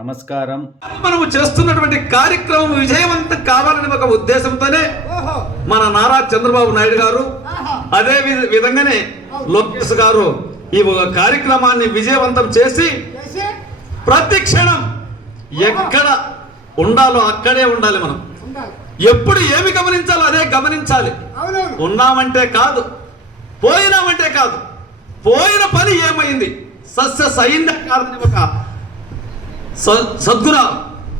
నమస్కారం. మనము చేస్తున్నటువంటి కార్యక్రమం విజయవంతం కావాలని ఒక ఉద్దేశంతోనే మన నారా చంద్రబాబు నాయుడు గారు అదే విధంగానే లోకేష్ గారు ఈ ఒక కార్యక్రమాన్ని విజయవంతం చేసి ప్రతి క్షణం ఎక్కడ ఉండాలో అక్కడే ఉండాలి మనం. ఎప్పుడు ఏమి గమనించాలో అదే గమనించాలి. ఉన్నామంటే కాదు పోయినామంటే కాదు పోయిన పని ఏమైంది? సస్య సైన్య కారణం ఒక సద్గుణ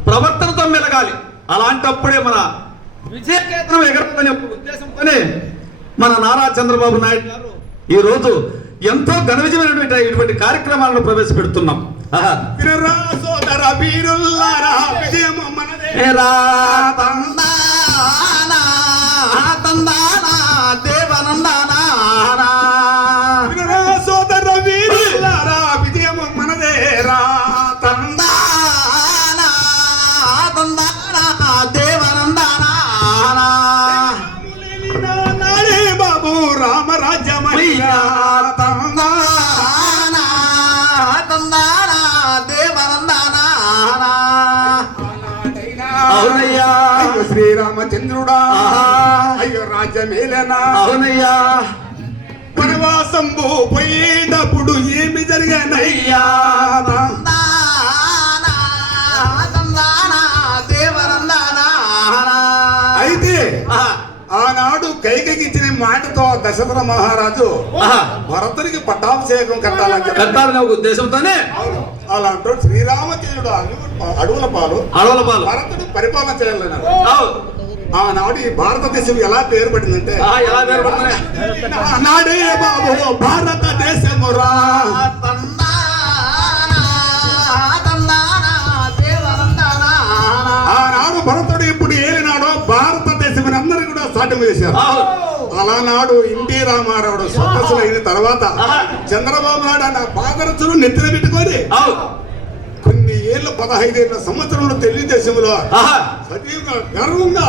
ప్రవర్తనతో మెలగాలి. అలాంటప్పుడే మన విజయకేతనం ఎగరాలనే ఒక ఉద్దేశంతోనే మన నారా చంద్రబాబు నాయుడు గారు ఈ రోజు ఎంతో ఘన విజయమైనటువంటి ఇటువంటి కార్యక్రమాలను ప్రవేశపెడుతున్నాం. సోదర వీరుల్లారా విజయము మనదే. శ్రీరామచంద్రుడా. అయ్యో రాజ్యమేలనా అవునయ్యా వనవాసంబు పోయేటప్పుడు ఏమి జరిగానయ్యా. అయితే ఆనాడు కైకగిచ్చిన మాటతో దశరథ మహారాజు ఆహా. భరతుడికి పట్టాభిషేకం కట్టాలని. కట్టాలనే ఒక ఉద్దేశంతోనే. అలా అంటాడు శ్రీరామచంద్రుడు అడవుల పాలు అడవుల పాలు భరతుడు పరిపాలన చేయాలన్నాడు అవును. ఆనాడు ఈ భారతదేశం ఎలా పేరు పడిందంటే? ఆనాడే బాబు భారతదేశము రా. ఆనాడు భరతుడు ఇప్పుడు ఏలినాడో భారతదేశం అందరూ కూడా సాధ్యం చేశారు అలానాడు ఎన్టీ రామారావు స్వతంత్రులు అయిన తర్వాత చంద్రబాబు నాయుడు అన్న పాదరచులు నెత్తిన పెట్టుకొని అవును. కొన్ని ఏళ్ళు పదహైదేళ్ళ సంవత్సరంలో తెలుగుదేశంలో ఆహా. సజీవంగా గర్వంగా.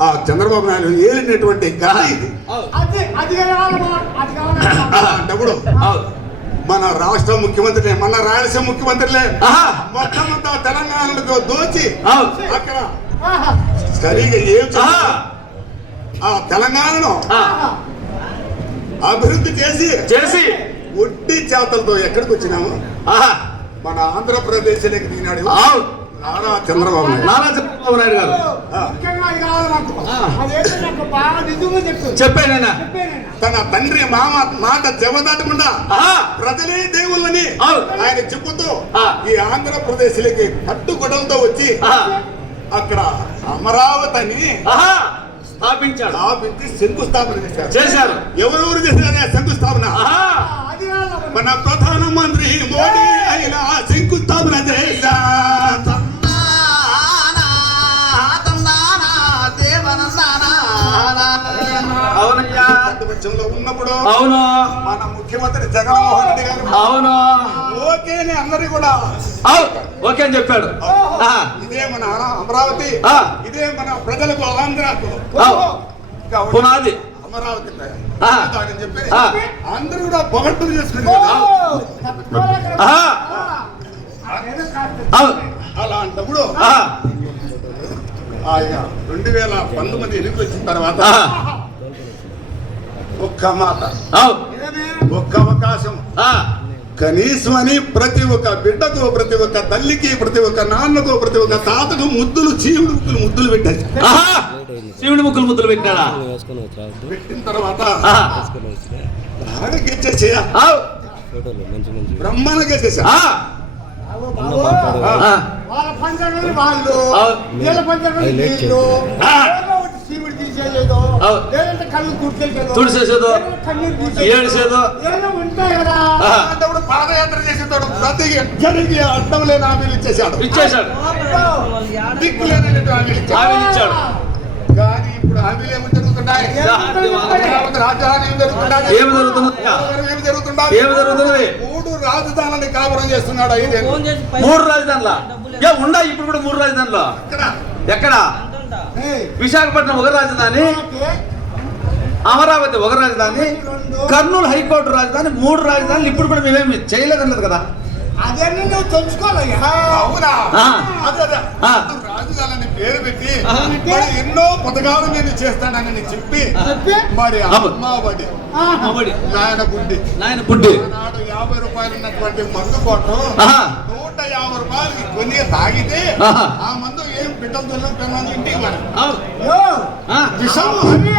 ఆ చంద్రబాబు నాయుడు ఏలినటువంటి ఇది అలాంటప్పుడు అవును. మన రాష్ట్ర ముఖ్యమంత్రి మన రాయలసీమ ముఖ్యమంత్రిలే ఆహా. మొత్తం అంతా తెలంగాణలో దోచి అవును. అక్కడ సరిగా ఏం? ఆ తెలంగాణను ఆ, అభివృద్ధి చేసి చేసి ఒడ్డి చేతలతో ఎక్కడికి వచ్చినాము ఆహా. మన ఆంధ్రప్రదేశ్లోకి దిగినాడు. నారా చంద్రబాబు నాయుడు నారా చంద్రబాబు నాయుడు గారు చెప్పానైనా చెప్పాను తన తండ్రి మామ మాట జవదాటకుండా ఆహా. ప్రజలే దేవుళ్ళని. ఆయన చెప్పుతూ ఆ. ఈ ఆంధ్రప్రదేశ్లోకి పట్టుకొడంతో వచ్చి ఆహా. అక్కడ అమరావతిని ఆహా. స్థాపించాడు. స్థాపించి శంకుస్థాపన చేశారు. చేశారు ఎవరెవరు చేశారు? శంకుస్థాపన. మన ప్రధానమంత్రి మోడీ ఆయన శంకుస్థాపన చేశారు ప్రతిపక్షంలో ఉన్నప్పుడు అవును? మన ముఖ్యమంత్రి జగన్మోహన్ రెడ్డి గారు అవును? ఓకే అని అందరి కూడా ఓకే అని చెప్పాడు. ఇదే మన అమరావతి. ఇదే మన ప్రజలకు ఆంధ్రకు. పునాది. అమరావతి. అని చెప్పి. అందరూ కూడా పొగట్టులు చేసుకున్నారు అలాంటప్పుడు. ఆయన రెండు వేల పంతొమ్మిది ఎన్నికలు వచ్చిన తర్వాత. ఒక్క మాట. అవును. ఒక్క అవకాశం. ఆ. కనీసం అని ప్రతి ఒక్క బిడ్డకు ప్రతి ఒక్క తల్లికి ప్రతి ఒక్క నాన్నకు ప్రతి ఒక్క తాతకు ముద్దులు చీవుడు ముద్దులు ముద్దులు పెట్టారు ఆహా. శివుడి ముక్కులు ముద్దులు పెట్టాడా? పెట్టిన తర్వాత బ్రహ్మాండ గెచ్చేసా. వాళ్ళ పంచాయతీ వాళ్ళు. వీళ్ళ పంచాయతీ పాదయాత్ర చేసేటోడు ప్రతి ఎక్కడికి అడ్డం లేని హామీలు ఇచ్చేసాడు దిక్కు హామీలు ఇచ్చాడు. కానీ ఇప్పుడు హామీలు ఏమి జరుగుతున్నాయి? అమరావతి రాజధాని ఏమి జరుగుతున్నాయి? ఏమి జరుగుతుంది ఏమి జరుగుతున్నాయి? ఏమి జరుగుతుంది మూడు రాజధానులని కాపురం చేస్తున్నాడు ఐదేళ్ళు. మూడు రాజధానుల? ఏ ఉండా ఇప్పుడు కూడా మూడు రాజధానులు? ఎక్కడ? విశాఖపట్నం ఒక రాజధాని. అమరావతి ఒక రాజధాని. కర్నూలు హైకోర్టు రాజధాని మూడు రాజధానులు ఇప్పుడు కూడా మేమేమి చేయలేదన్నది కదా. అదేంటి నువ్వు తెలుసుకోవాలయ్యా అవునా? ఆ. అదే అదే. ఆ. రాజుగాలని పేరు పెట్టి ఎన్నో పథకాలు నేను చేస్తానని చెప్పి చెప్పి. మరి అమ్మ. అమ్మఒడి. నాయన గుడ్డి నాయన పుట్టి ఆనాడు యాభై రూపాయలు ఉన్నటువంటి మందు కొట్టం. నూట యాభై రూపాయలకి కొని తాగితే. ఆ ఇంటికి మరి. విషం పని.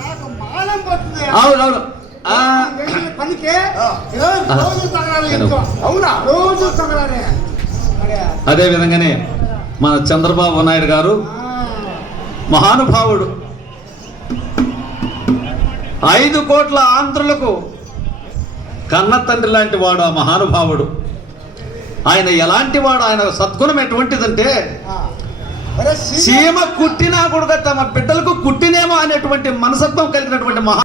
నాకు మానం పనికి రోజు తగలాలి అవునా? రోజు తగలాలి. అదే విధంగానే మన చంద్రబాబు నాయుడు గారు మహానుభావుడు. ఐదు కోట్ల ఆంధ్రులకు కన్న తండ్రి లాంటి వాడు ఆ మహానుభావుడు. ఆయన ఎలాంటి వాడు? ఆయన సద్గుణం ఎటువంటిదంటే సీమ- కుట్టినా కూడా తమ బిడ్డలకు కుట్టినేమో అనేటువంటి మనసత్వం కలిగినటువంటి మహా